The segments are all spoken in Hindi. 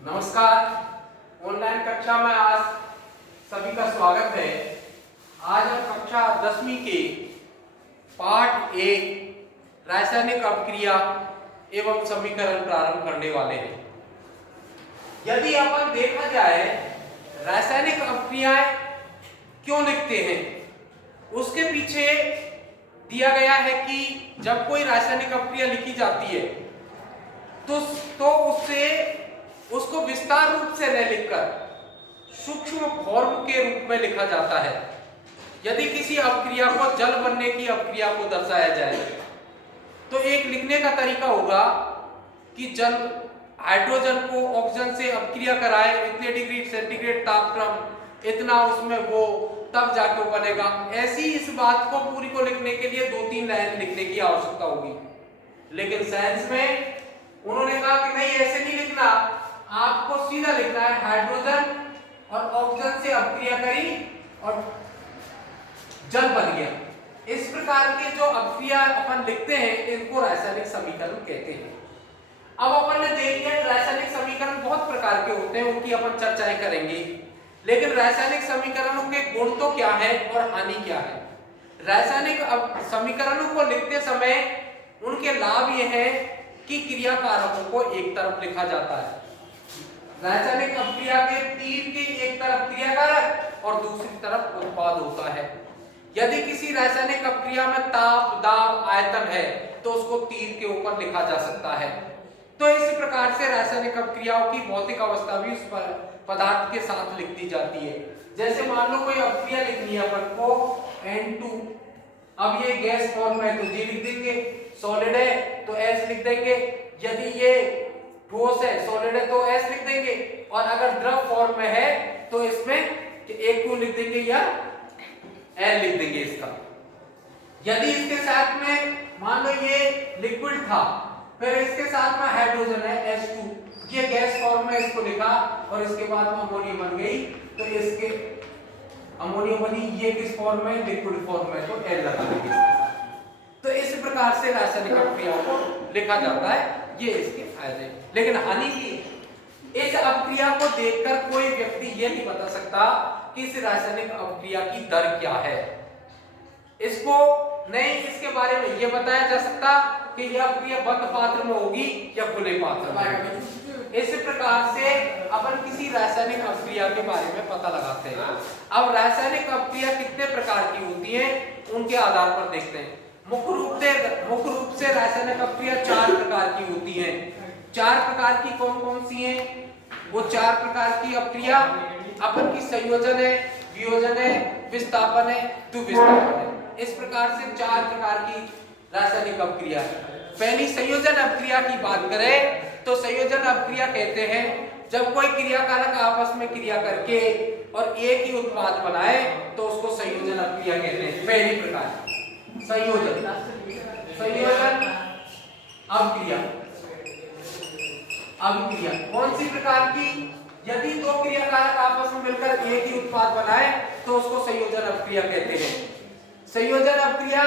नमस्कार। ऑनलाइन कक्षा में आज सभी का स्वागत है। आज हम कक्षा 10वीं के पाठ 1 रासायनिक अपक्रिया एवं समीकरण प्रारंभ करने वाले हैं। यदि अपन देखा जाए रासायनिक अपक्रियाएं क्यों लिखते हैं, उसके पीछे दिया गया है कि जब कोई रासायनिक अपक्रिया लिखी जाती है तो उसको विस्तार रूप से न लिखकर सूक्ष्म फॉर्म के रूप में लिखा जाता है। यदि किसी अपक्रिया को जल बनने की अपक्रिया को दर्शाया जाए तो एक लिखने का तरीका होगा कि जल हाइड्रोजन को ऑक्सीजन से अपक्रिया कराए, इतने डिग्री सेंटीग्रेड तापक्रम, इतना उसमें वो, तब जाके वो बनेगा। ऐसी इस बात को पूरी को लिखने के लिए 2-3 लाइन लिखने की आवश्यकता होगी। लेकिन साइंस में उन्होंने कहा कि नहीं, ऐसे नहीं लिखना, आपको सीधा लिखना है हाइड्रोजन और ऑक्सीजन से अपक्रिया करी और जल बन गया। इस प्रकार के जो अपक्रिया अपन लिखते हैं इनको रासायनिक समीकरण कहते हैं। अब अपन ने देख लिया रासायनिक समीकरण बहुत प्रकार के होते हैं, उनकी अपन चर्चाएं करेंगे। लेकिन रासायनिक समीकरणों के गुण तो क्या है और हानि क्या है। रासायनिक समीकरणों को लिखते समय उनके लाभ ये है कि क्रिया कारकों को एक तरफ लिखा जाता है। रासायनिक अपक्रिया के तीर के एक तरफ क्रिया कारक और दूसरी तरफ उत्पाद होता है। यदि किसी रासायनिक अपक्रिया में ताप, दाब, आयतन है तो उसको तीर के ऊपर लिखा जा सकता है। तो इस प्रकार से रासायनिक अपक्रियाओं की भौतिक अवस्था भी उस पदार्थ के साथ लिखी जाती है। जैसे मान लो कोई अपक्रिया लिखनी है अपन को N2, अब ये गैस फॉर्म है तो G लिख देंगे, सॉलिड है तो S लिख देंगे, यदि ये ठोस है सॉलिड है तो S लिख देंगे, और अगर द्रव फॉर्म में है तो इसमें एक क्यों लिख देंगे या L लिख देंगे इसका। यदि इसके साथ में मान लो ये लिक्विड था, फिर इसके साथ में हाइड्रोजन है H2, ये गैस फॉर्म में इसको लिखा और इसके बाद में अमोनिया बन गई, तो इसके अमोनिया बनी, ये किस फॉर्म में, लिक्विड फॉर्म में, तो L लगा देंगे। तो इस प्रकार से रासायनिक अपक्रियाओं को लिखा जाता है, ये इसके फायदे। लेकिन हानि की, इस अपक्रिया को देखकर कोई व्यक्ति ये नहीं बता सकता कि इस रासायनिक अपक्रिया की दर क्या है। इसको नहीं, इसके बारे में ये बताया जा सकता कि यह अपक्रिया बंद पात्र में होगी या खुले पात्र में। इस प्रकार से अपन किसी रासायनिक अपक्रिया के बारे में पता लगाते हैं। अब रासायनिक अपक्रिया कितने प्रकार की होती है उनके आधार पर देखते हैं। मुख्य रूप से रासायनिक अपक्रिया 4 प्रकार की होती हैं। 4 प्रकार की कौन कौन सी हैं? वो 4 प्रकार की अपक्रिया अपन की संयोजन है, वियोजन है, विस्थापन है, द्विविस्थापन है। इस प्रकार से 4 प्रकार की रासायनिक अपक्रिया है। पहली संयोजन अपक्रिया की बात करें तो संयोजन अपक्रिया कहते हैं जब कोई क्रिया कारक आपस में क्रिया करके और एक ही उत्पाद बनाए तो उसको संयोजन अपक्रिया कहते हैं। पहली प्रकार संयोजन अपक्रिया कौन सी प्रकार की? यदि 2 क्रिया कारक आपस में मिलकर एक ही उत्पाद बनाए तो उसको संयोजन अपक्रिया कहते हैं। संयोजन अपक्रिया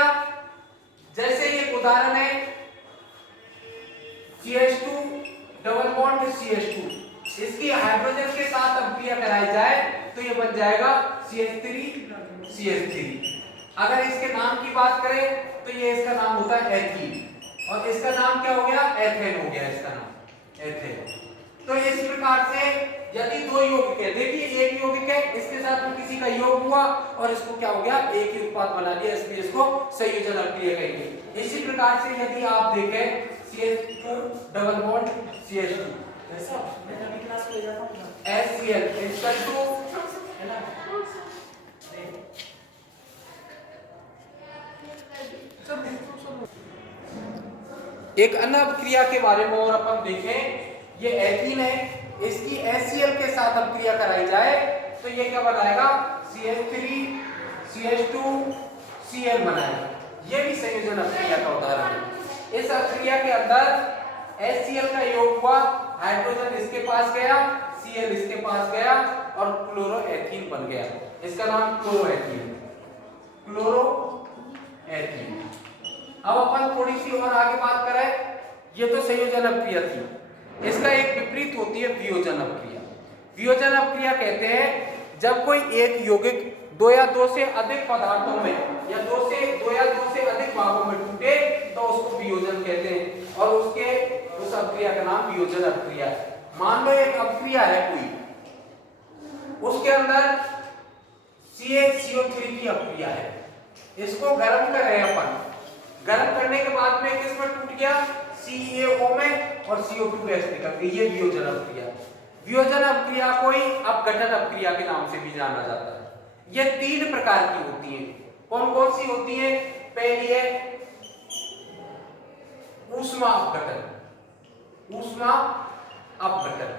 जैसे एक उदाहरण है CH2 डबल बॉन्ड CH2, इसकी हाइड्रोजन के साथ अपक्रिया कराई जाए तो ये बन जाएगा CH3 अगर इसके नाम की बात करें तो ये इसका नाम होता है एथीन, और इसका नाम क्या हो गया, एथेन हो गया, इसका नाम एथेन। तो इस प्रकार से यदि 2 यौगिक है, देखिए एक यौगिक है, इसके साथ में किसी का योग हुआ और इसको क्या हो गया, एक ही उत्पाद बना दिया, इसलिए इसको संयोजन अपक्रिया कहेंगे। इसी प्रकार से यदि आप देखें CH2 डबल बॉन्ड CH2 ऐसा मैं अभी क्लास में ले जाता हूं, HCl इक्वल टू है ना, एक अन्य अपक्रिया के बारे में और अपन देखें, ये एथीन है, इसकी HCl के साथ अपक्रिया कराई जाए तो ये क्या बनाएगा, CH3 CH2 Cl बनाएगा। ये भी संयोजन अपक्रिया का उदाहरण है। इस अपक्रिया के अंदर HCl का योग हुआ, हाइड्रोजन इसके पास गया, Cl इसके पास गया और क्लोरोएथीन बन गया, इसका नाम क्लोरोएथीन। अब अपन थोड़ी सी और आगे बात करें, ये तो संयोजन अपक्रिया थी। इसका एक विपरीत होती है वियोजन अपक्रिया। वियोजन अपक्रिया कहते हैं जब कोई एक यौगिक दो या दो से अधिक पदार्थों में या दो या दो से अधिक भागों में टूटे तो उसको वियोजन कहते हैं और उस अपक्रिया का नाम वियोजन अपक्रिया है। मान लो एक अपक्रिया है कोई, उसके अंदर CaCO3 की अपक्रिया है, इसको गर्म कर रहे हैं अपन, गर्म करने के बाद में किस में टूट गया, CaO में और CO2 गैस निकल गई, ये वियोजन अपक्रिया। वियोजन अपक्रिया को ही अपघटन अपक्रिया के नाम से भी जाना जाता है। ये 3 प्रकार की होती हैं। कौन कौन सी होती है? पहली है ऊष्मा अपघटन। ऊष्मा अपघटन,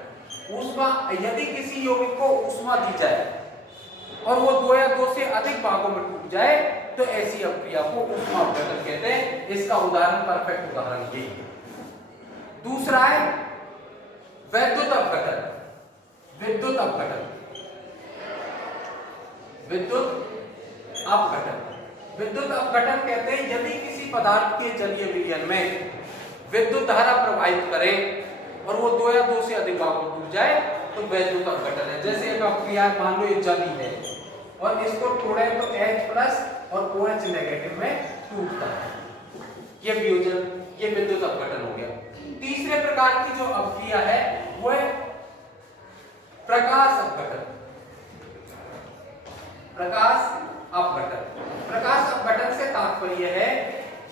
ऊष्मा यदि किसी यौगिक को ऊष्मा दी जाए और वो दो या दो से अधिक भागों में टूट जाए तो ऐसी अपक्रिया को ऊष्मा अपघटन कहते हैं। इसका उदाहरण, परफेक्ट उदाहरण यही है। दूसरा है वैद्युत अपघटन। विद्युत अपघटन, विद्युत अपघटन, विद्युत अपघटन कहते हैं यदि किसी पदार्थ के जलीय विलयन में विद्युत धारा प्रवाहित करे और वो दो या दो से अधिक भागों में टूट जाए तो वैद्युत अपघटन है। जैसे एक अपक्रिया मान लो ये जली है और इसको तोड़े तो H+ और OH नेगेटिव में टूटता है, ये वियोजन, ये विद्युत अपघटन हो गया। तीसरे प्रकार की जो अपक्रिया है वो है प्रकाश अपघटन। प्रकाश अपघटन, प्रकाश अपघटन से तात्पर्य है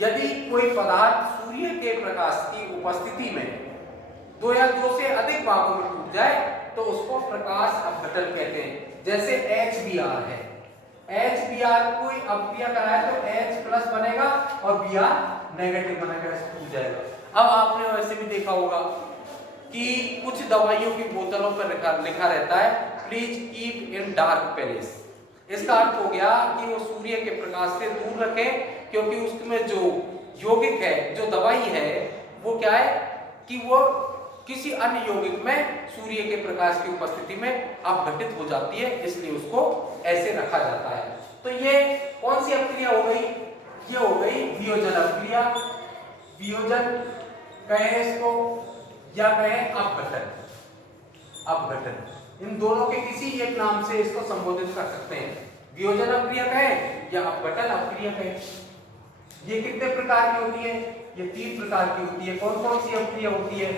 यदि कोई पदार्थ सूर्य के प्रकाश की उपस्थिति में दो या दो से अधिक भागों में टूट जाए तो उसको प्रकाश अपघटन कहते हैं। जैसे HBr है, HBr कोई अपक्रिया कराए तो H+ बनेगा और Br नेगेटिव बनेगा, टूट जाएगा। अब आपने वैसे भी देखा होगा कि कुछ दवाइयों की बोतलों पर लिखा रहता है please keep in dark place. इसका अर्थ हो गया कि वो सूर्य के प्रकाश से दूर रखें, क्योंकि उसमें जो यौगिक है, जो दवाई है, वो क्या है कि वो किसी अन्य यौगिक में सूर्य के प्रकाश की उपस्थिति में अपघटित हो जाती है, इसलिए उसको ऐसे रखा जाता है। तो ये कौन सी अपक्रिया हो गई? ये हो गई वियोजन अपक्रिया। वियोजन कहें इसको या कहें अपघटन। अपघटन, इन दोनों के किसी एक नाम से इसको संबोधित कर सकते हैं। वियोजन अपक्रिया कहें या अपघटन अपक्रिया कहें। ये कितने प्रकार की होती है? ये 3 प्रकार की होती है। कौन कौन सी अपक्रिया होती है?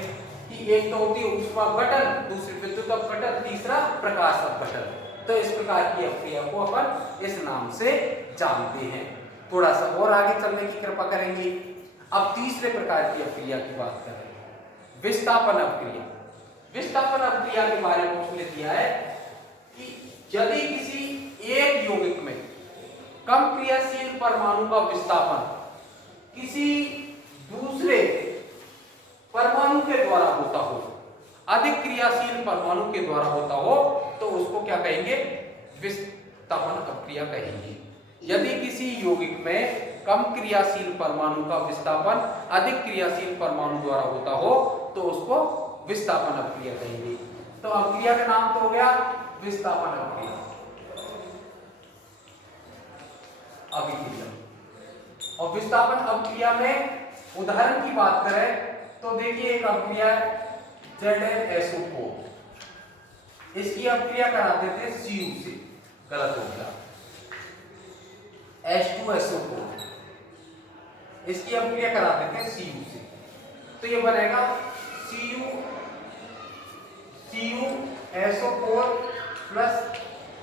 कि एक तो होती है ऊष्मा अपघटन, दूसरी विद्युत अपघटन, तीसरा प्रकाश अपघटन। तो इस प्रकार की अपक्रिया को अपन इस नाम से जानते हैं। थोड़ा सा और आगे चलने की कृपा करेंगे। अब तीसरे प्रकार की अपक्रिया की बात करें, विस्थापन अपक्रिया। विस्थापन अपक्रिया के बारे में उसने दिया है कि यदि किसी एक यौगिक में कम क्रियाशील परमाणु का विस्थापन किसी दूसरे परमाणु के द्वारा होता हो, अधिक क्रियाशील परमाणु के द्वारा होता हो, तो उसको क्या कहेंगे? विस्थापन अपक्रिया कहेंगे। यदि किसी यौगिक में कम क्रियाशील परमाणु का विस्थापन अधिक क्रियाशील परमाणु द्वारा होता हो तो उसको विस्थापन अपक्रिया कहेंगे। तो अपक्रिया का नाम तो हो गया विस्थापन अपक्रिया, अभिक्रिया। और विस्थापन अपक्रिया में उदाहरण की बात करें तो देखिए एक अपक्रिया ZnSO4, इसकी अपक्रिया कराते थे Cu से, गलत हो गया, H2SO4, इसकी अपक्रिया कराते थे Cu से, तो ये बनेगा CuSO4 प्लस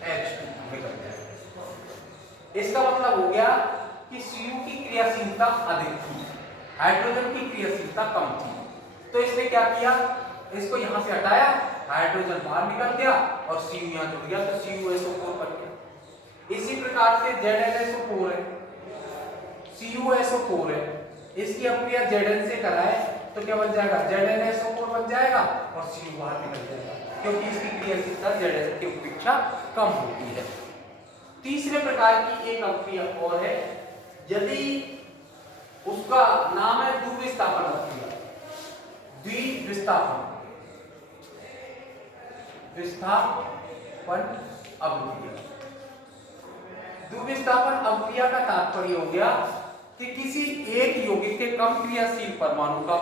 H2 निकल जाएगा। इसका मतलब हो गया कि Cu की क्रियाशीलता अधिक थी, हाइड्रोजन की क्रियाशीलता कम थी। तो इसने क्या किया? इसको यहां से हटाया, हाइड्रोजन बाहर निकल गया और Cu यहां जुड़ गया, तो CuSO4 बन गया। इसी प्रकार से ZnSO4 है, CuSO4 है, इसकी अपक्रिया Zn से कराए तो क्या बन जाएगा? ZnSO4 बन जाएगा और Cu बाहर निकल जाएगा, क्योंकि इसकी क्रियाशीलता Zn की अपेक्षा कम होती है। तीसरे प्रकार की एक अपक्रिया और है, यदि उसका नाम है द्विविस्थापन अपक्रिया। द्विविस्थापन, विस्थापन अपक्रिया। द्विविस्थापन अपक्रिया का तात्पर्य हो गया कि किसी एक यौगिक के कम क्रियाशील परमाणु का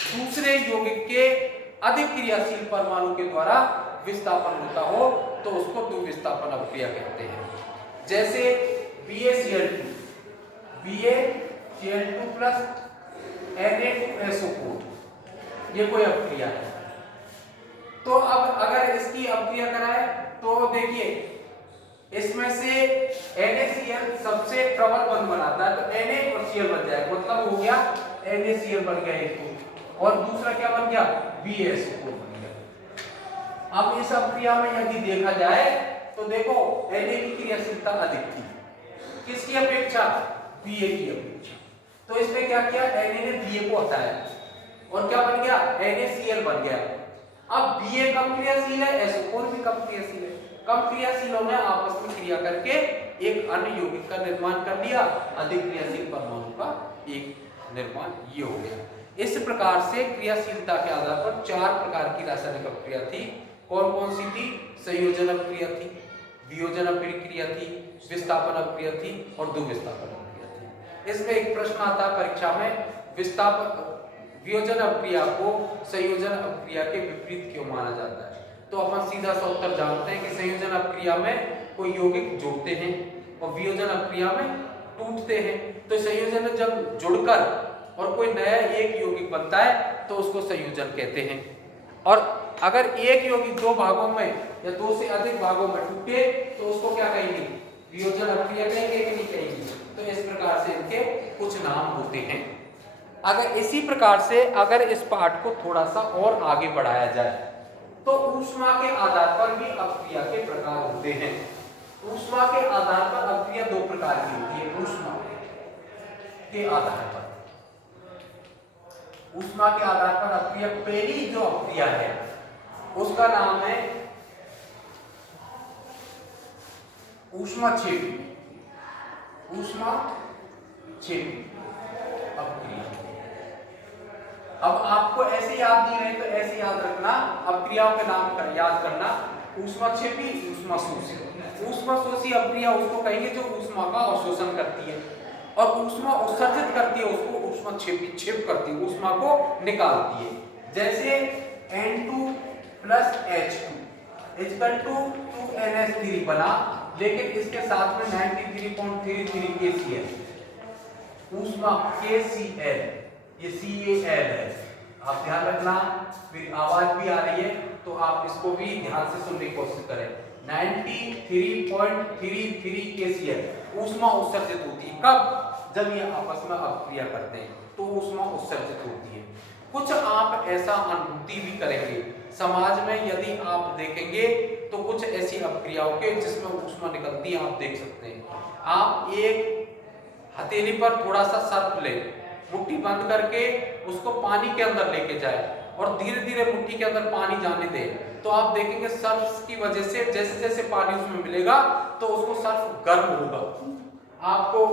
दूसरे यौगिक के अधिक क्रियाशील परमाणु के द्वारा विस्थापन होता हो तो उसको द्विविस्थापन अपक्रिया कहते हैं। जैसे BaCl2 प्लस Na2SO4 ये कोई अपक्रिया है। तो अब अगर इसकी अपक्रिया कराए तो देखिए इसमें से NaCl सबसे प्रबल बंध बनाता है तो Na और Cl बन जाएगा, मतलब हो गया NaCl बन गया एक और दूसरा क्या बन गया BaSO4 बन गया। अब इस अपक्रिया में यदि देखा जाए तो देखो Na की क्रियाशीलता अधिक थी किसकी अपेक्षा Ba की अपेक्षा, तो इसमें क्या किया Na ने Ba को हटाया और क्या बन गया NaCl बन गया। अब Ba कम क्रियाशील है, SO4 भी कम क्रियाशील है, कम क्रियाशीलों ने आपस में क्रिया करके एक अन्य यौगिक का निर्माण कर लिया, अधिक क्रियाशील परमाणु का एक निर्माण ये हो गया। इस प्रकार से क्रियाशीलता के आधार पर 4 प्रकार की रासायनिक अपक्रिया थी। कौन कौन सी थी? संयोजन अपक्रिया थी, वियोजन अपक्रिया थी, विस्थापन अपक्रिया थी और द्विविस्थापन अपक्रिया थी। इसमें एक प्रश्न आता है परीक्षा में, वियोजन अपक्रिया को संयोजन अपक्रिया के विपरीत क्यों माना जाता है? तो अपन सीधा सा उत्तर जानते हैं कि संयोजन अपक्रिया में कोई यौगिक जोड़ते हैं और वियोजन अपक्रिया में टूटते हैं। तो संयोजन जब जुड़कर और कोई नया एक यौगिक बनता है तो उसको संयोजन कहते हैं। और अगर एक यौगिक 2 भागों में या 2 से अधिक भागों में टूटे तो उसको क्या कहेंगे? वियोजन अपक्रिया कहेंगे कि नहीं कहेंगे? तो इस प्रकार से इनके कुछ नाम होते हैं। अगर इसी प्रकार से अगर इस पाठ को थोड़ा सा और आगे बढ़ाया जाए तो ऊष्मा के आधार पर भी अपक्रिया के प्रकार होते हैं। ऊष्मा के आधार पर अपक्रिया 2 प्रकार की होती है। ऊष्मा के आधार पर अपक्रिया, पहली जो अपक्रिया है उसका नाम है ऊष्माक्षेपी अपक्रिया। अब आपको ऐसे याद नहीं रहे तो ऐसे याद रखना, अपक्रियाओं के नाम याद करना, ऊष्माक्षेपी, ऊष्माशोषी। ऊष्माशोषी अपक्रिया उसको कहेंगे जो ऊष्मा का अवशोषण करती है और ऊष्मा उत्सर्जित करती है उसको ऊष्माक्षेपी क्षेप करती है, ऊष्मा को निकालती है। जैसे N2 प्लस H2 2NH3 बना, लेकिन इसके साथ में 93.33 KCl ऊष्मा KCl, ये CaL है, आप ध्यान रखना। फिर आवाज भी आ रही है तो आप इसको भी ध्यान से सुनने की कोशिश करें। 93.33 KCl ऊष्मा उत्सर्जित होती है। कब? जब ये आपस में अपक्रिया करते हैं तो ऊष्मा उत्सर्जित होती है। कुछ आप ऐसा अनुभूति भी करेंगे समाज में, यदि आप देखेंगे तो कुछ ऐसी अपक्रियाओं के जिसमें ऊष्मा निकलती है आप देख सकते हैं। आप एक हथेली पर थोड़ा सा सर्फ ले, मुट्ठी बंद करके उसको पानी के अंदर लेके जाए और धीरे धीरे मुट्ठी के अंदर पानी जाने दे तो आप देखेंगे सर्फ की वजह से जैसे जैसे पानी उसमें मिलेगा तो उसको सर्फ गर्म होगा, आपको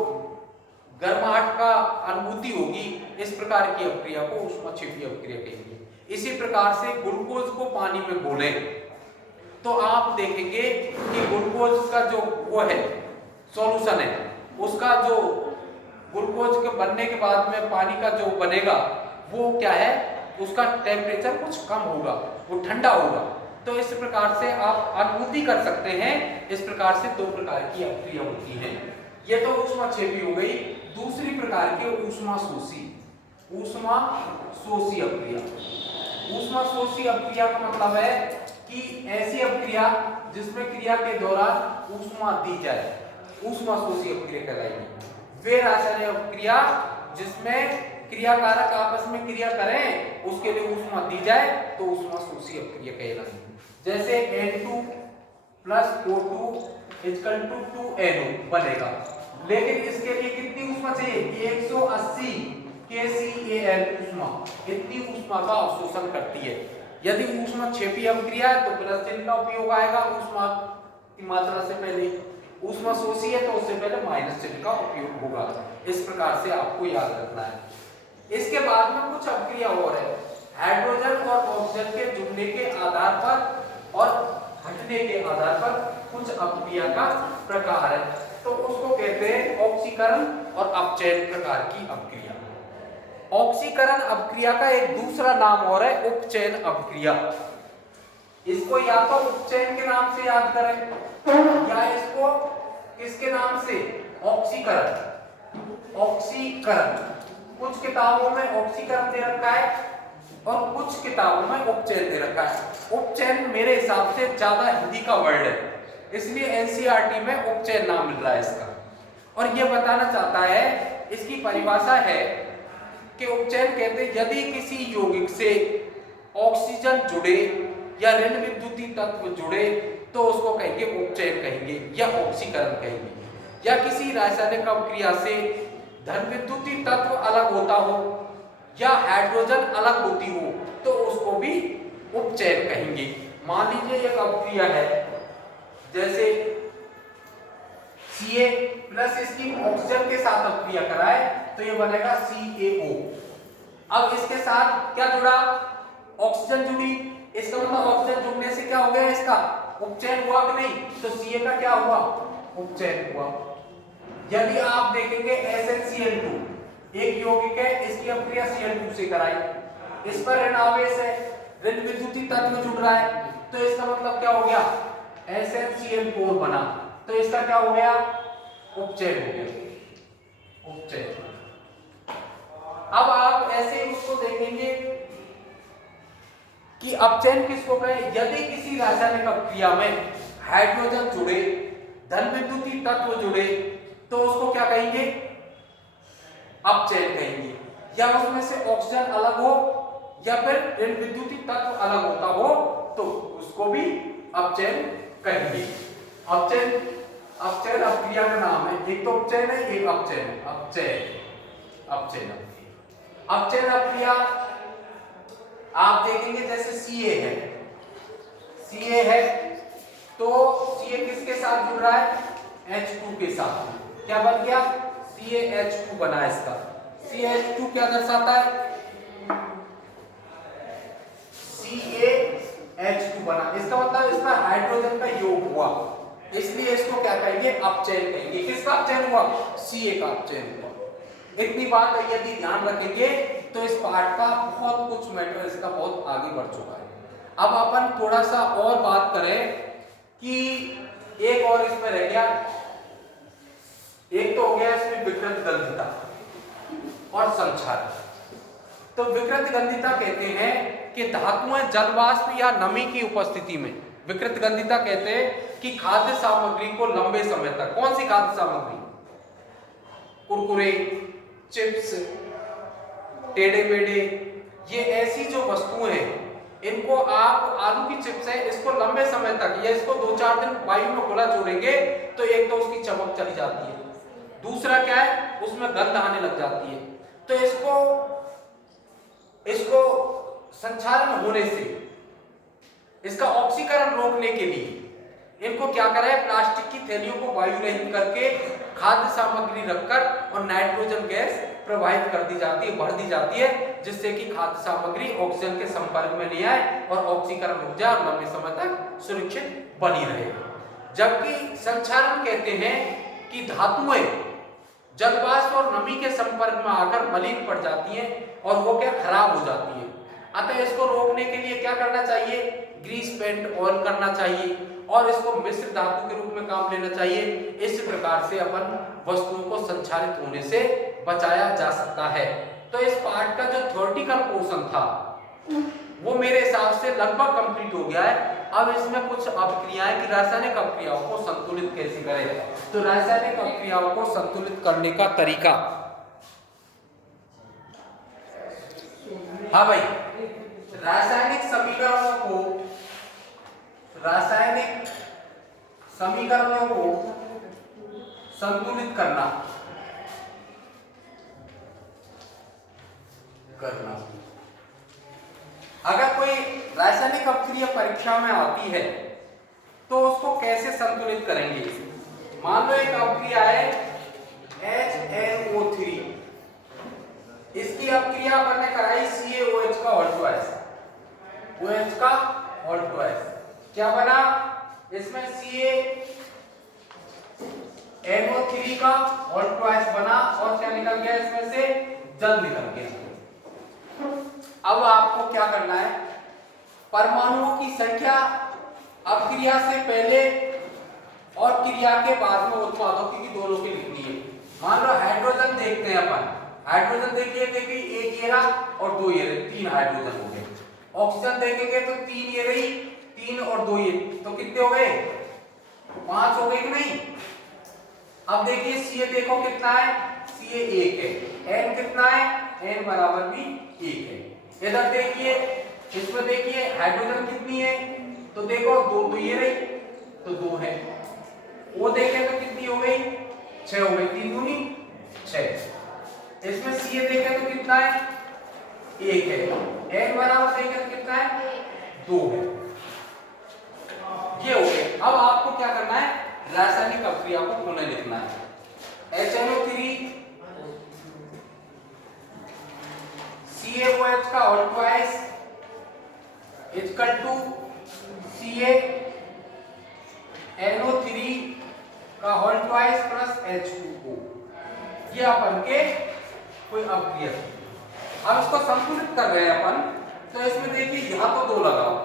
गर्माहट का अनुभूति होगी। इस प्रकार की अपक्रिया को ऊष्माक्षेपी अपक्रिया कहेंगे। इसी प्रकार से ग्लूकोज को पानी में घोलें तो आप देखेंगे कि ग्लूकोज का जो वो है सॉल्यूशन है, उसका जो ग्लूकोज के बनने के बाद में पानी का जो बनेगा वो क्या है, उसका टेम्परेचर कुछ कम होगा, वो ठंडा होगा। तो इस प्रकार से आप अनुभूति कर सकते हैं। इस प्रकार से 2 प्रकार की अपक्रिया होती हैं। ये तो ऊष्माक्षेपी हो गई। दूसरी प्रकार के ऊष्माशोषी अपक्रिया। ऊष्माशोषी अपक्रिया का मतलब है कि ऐसी अपक्रिया जिसमें क्रिया के दौरान ऊष्मा दी जाए, ऊष्माशोषी अपक्रिया कहलाएगी। वे रासायनिक अपक्रिया जिसमें क्रियाकारक आपस में क्रिया करें उसके लिए ऊष्मा दी जाए तो ऊष्माशोषी अपक्रिया कहलाएगी। जैसे N2 प्लस O2 = 2NO बनेगा, लेकिन इसके लिए कितनी ऊष्मा चाहिए? 180 KCal ऊष्मा, इतनी ऊष्मा का अवशोषण करती है। यदि ऊष्माक्षेपी अपक्रिया है तो प्लस चिन्ह का उपयोग आएगा ऊष्मा की मात्रा से पहले, ऊष्माशोषी है तो उससे पहले माइनस चिन्ह का उपयोग होगा। इस प्रकार से आपको याद रखना है। इसके बाद में कुछ अपक्रिया और है, हाइड्रोजन और ऑक्सीजन के जुड़ने के आधार पर और हटने के आधार पर कुछ अपक्रिया का प्रकार है, तो उसको कहते हैं ऑक्सीकरण और अपचयन प्रकार की अपक्रिया। ऑक्सीकरण अपक्रिया का एक दूसरा नाम और है उपचयन अपक्रिया। इसको या तो उपचयन के नाम से याद करें या इसको किसके नाम से, ऑक्सीकरण। ऑक्सीकरण कुछ किताबों में ऑक्सीकरण दे रखा है और कुछ किताबों में उपचयन दे रखा है। उपचयन मेरे हिसाब से ज्यादा हिंदी का वर्ड है, इसलिए एनसीईआरटी में उपचयन नाम मिल रहा है इसका। और ये बताना चाहता है, इसकी परिभाषा है कि उपचयन कहते हैं यदि किसी यौगिक से ऑक्सीजन जुड़े या ऋण विद्युतीय तत्व जुड़े तो उसको कहेंगे उपचयन कहेंगे या ऑक्सीकरण कहेंगे। या किसी रासायनिक अपक्रिया से धन विद्युतीय तत्व अलग होता हो या हाइड्रोजन अलग होती हो तो उसको भी उपचयन कहेंगे। मान लीजिए एक अपक्रिया है, जैसे Ca प्लस इसकी ऑक्सीजन के साथ अपक्रिया कराए तो ये बनेगा CaO। अब इसके साथ क्या जुड़ा, ऑक्सीजन जुड़ी, इसका मतलब ऑक्सीजन जुड़ने से क्या हो गया, इसका उपचयन हुआ कि नहीं, तो Ca का क्या हुआ, उपचयन हुआ। यदि आप देखेंगे SnCl2 एक यौगिक है, इसकी अपक्रिया Cl2 से कराई, इस पर ऋण आवेश है, ऋण विद्युतीय तत्व जुड़ रहा है, तो इसका मतलब क्या हो गया, SnCl4 बना, तो इसका क्या हो गया, उपचयन हो गया, उपचयन। अब आप ऐसे उसको देखेंगे कि अपचयन किसको कहें, यदि किसी रासायनिक अपक्रिया में हाइड्रोजन जुड़े, धन विद्युतीय तत्व जुड़े तो उसको क्या कहेंगे, अपचयन कहेंगे। या उसमें से ऑक्सीजन अलग हो या फिर ऋण विद्युतीय तत्व अलग होता हो तो उसको भी अपचयन कहेंगे। अपचयन अपचयन अपक्रिया का नाम है, एक तो उपचयन है, एक अपचयन। अपचयन अपचयन अपचयन अपक्रिया आप देखेंगे जैसे Ca है तो Ca किसके साथ जुड़ रहा है, H2 के साथ, क्या बन गया, CaH2 बना इसका। CaH2 क्या दर्शाता है, CaH2 बना, इसका मतलब इसमें हाइड्रोजन का योग हुआ, इसलिए इसको क्या कहेंगे, अपचयन कहेंगे। किसका अपचयन हुआ, Ca का अपचयन हुआ। इतनी बात यदि ध्यान रखेंगे तो इस पार्ट का बहुत कुछ मैटर इसका बहुत आगे बढ़ चुका है। अब अपन थोड़ा सा और बात करें कि एक और इसमें रह गया, एक तो हो गया इसमें विकृत गंधिता और संक्षारण। तो विकृत गंधिता कहते हैं कि धातुएं जल वाष्प या नमी की उपस्थिति में, विकृत गंधिता कहते हैं कि खाद्य सामग्री को लंबे समय तक, कौन सी खाद्य सामग्री, कुरकुरे, चिप्स, टेढ़े मेढ़े, ये ऐसी जो वस्तुएं हैं, इनको आप, आलू की चिप्स है, इसको लंबे समय तक या इसको 2-4 दिन वायु में खुला छोड़ेंगे तो एक तो उसकी चमक चली जाती है, दूसरा क्या है, उसमें गंध आने लग जाती है। तो इसको संक्षारण होने से, इसका ऑक्सीकरण रोकने के लिए इनको क्या करें, प्लास्टिक की थैलियों को वायु रहित करके खाद्य सामग्री रखकर और नाइट्रोजन गैस प्रवाहित कर दी जाती है, भर दी जाती है, जिससे कि खाद्य सामग्री ऑक्सीजन के संपर्क में नहीं आए और ऑक्सीकरण रुक जाए और लंबे समय तक सुरक्षित बनी रहे। जबकि संक्षारण कहते हैं कि धातुएं जल वाष्प और नमी के संपर्क में आकर मलिन पड़ जाती हैं और वो क्या, खराब हो जाती है। अतः इसको रोकने के लिए क्या करना चाहिए, ग्रीस पेंट ऑयल करना चाहिए और इसको मिश्र धातु के रूप में काम लेना चाहिए। इस प्रकार से अपन वस्तुओं को संक्षारित होने से बचाया जा सकता है। तो इस पार्ट का जो थ्योरेटिकल पोर्शन था वो मेरे हिसाब से लगभग कंप्लीट हो गया है। अब इसमें कुछ अपक्रियाएं कि रासायनिक अपक्रियाओं को संतुलित कैसे करें, तो रासायनिक अपक्रियाओं को संतुलित करने का तरीका, हाँ भाई, रासायनिक समीकरणों को संतुलित करना अगर कोई रासायनिक अपक्रिया परीक्षा में आती है तो उसको कैसे संतुलित करेंगे। मान लो एक अपक्रिया है HNO3, इसकी अपक्रिया अपन ने कराई CaOH का ऑल्टोएस, OH का ऑल्टोएस, क्या बना, इसमें CaNO3 का ऑल्टोएस बना और क्या निकल गया, इसमें से जल निकल गया। अब आपको क्या करना है, परमाणुओं की संख्या अपक्रिया से पहले और क्रिया के बाद में उत्पादों की दोनों की लिखनी है। मान लो हाइड्रोजन देखते हैं अपन, हाइड्रोजन देखिए एक ये रहा और दो ये रहे, 3 हाइड्रोजन हो गए। ऑक्सीजन देखेंगे तो 3 ये रही, 3 और 2 ये, तो कितने हो गए, 5 हो गए कि नहीं। अब देखिए सी देखो कितना है, सी 1 है, एन कितना है, एन बराबर भी 1 है। इधर देखिए, इसमें देखिए हाइड्रोजन कितनी है, तो देखो 2 तो ये रही, तो 2 है। वो देखें तो कितनी हो गई, 6 हो गई, 3 दूनी 6। इसमें सी देखें तो कितना है, 1 है। एन बराबर देखें तो कितना है, 2 है। ये हो गए। अब आपको क्या करना है, रासायनिक अभिक्रिया को पुनः लिखना है। HNO3 CaOH का whole twice equal to CaNO3 का होल ट्वाइस प्लस H2O। ये अपन के कोई अभिक्रिया। अब इसको संतुलित कर रहे हैं अपन, तो इसमें देखिए यहां तो 2 लगाओ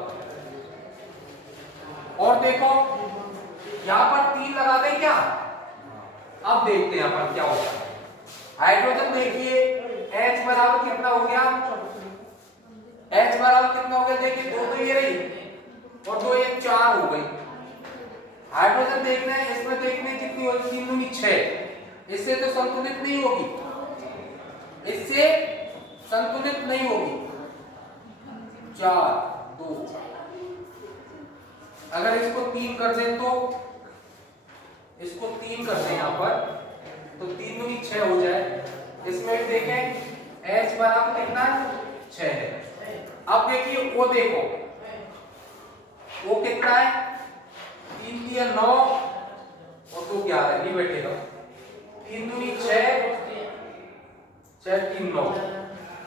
और देखो यहां पर 3 लगा दें क्या। अब देखते हैं अपन क्या होता है। हाइड्रोजन देखिए H बराबर कितना हो गया, H बराबर कितना हो गया, देखिए 2 तो ये रही और 2 ये 4 हो गई। हाइड्रोजन देखना है, इसमें देखने कितनी होगी, 3 दूनी 6। इससे तो संतुलित नहीं होगी, इससे संतुलित नहीं होगी। 4 2, अगर इसको 3 कर दें तो, इसको 3 कर दें यहां पर, तो 3 दूनी 6 हो जाए। इसमें भी देखें H बराबर कितना है, 6 है। अब देखिए वो देखो, वो कितना है, 3 दिया 9 और 2 11, नहीं बैठेगा। 3 दूनी 6, 6 3 9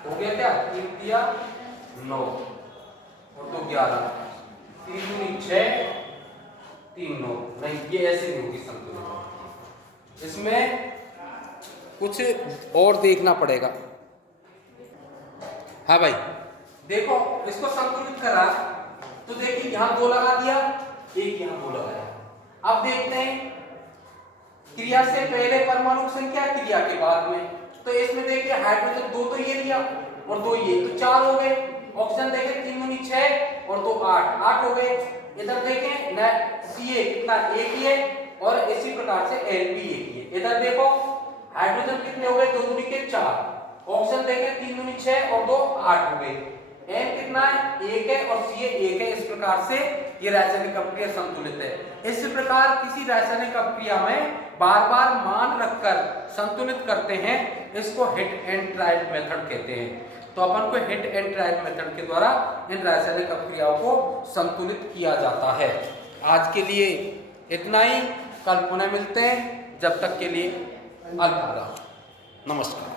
हो गया क्या, 3 दिया 9 और 2 11, 3 दूनी 6 3 9। नहीं, ये ऐसे नहीं होगी संतुलित, इसमें कुछ और देखना पड़ेगा। हाँ भाई देखो, इसको संतुलित करा तो देखिए यहां 2 लगा दिया, एक यहां 2 लगाया। अब देखते हैं क्रिया से पहले परमाणु संख्या, क्रिया के बाद में। तो इसमें देखिए हाइड्रोजन 2 तो ये लिया और 2 ये, तो 4 हो गए। ऑक्सीजन देखें 3 दूनी 6 और 2 8, 8 हो गए। इधर देखें Ca कितना, 1 ही है और इसी प्रकार से N भी 1 ही है। इधर देखो हाइड्रोजन कितने हो गए, 2 दूनी के 4। ऑक्सीजन देखें 3 दूनी 6 और 2 8 हो गए। N कितना है, 1 है और Ca 1 है। इस प्रकार से ये रासायनिक अभिक्रिया संतुलित है। इस प्रकार किसी रासायनिक अभिक्रिया में बार बार मान रखकर संतुलित करते हैं, इसको हिट एंड ट्रायल मेथड कहते हैं। तो अपन को हिट एंड ट्रायल मेथड के द्वारा इन रासायनिक अभिक्रियाओं को संतुलित किया जाता है। आज के लिए इतना ही, कल पुनः मिलते हैं, जब तक के लिए अलविदा, नमस्कार।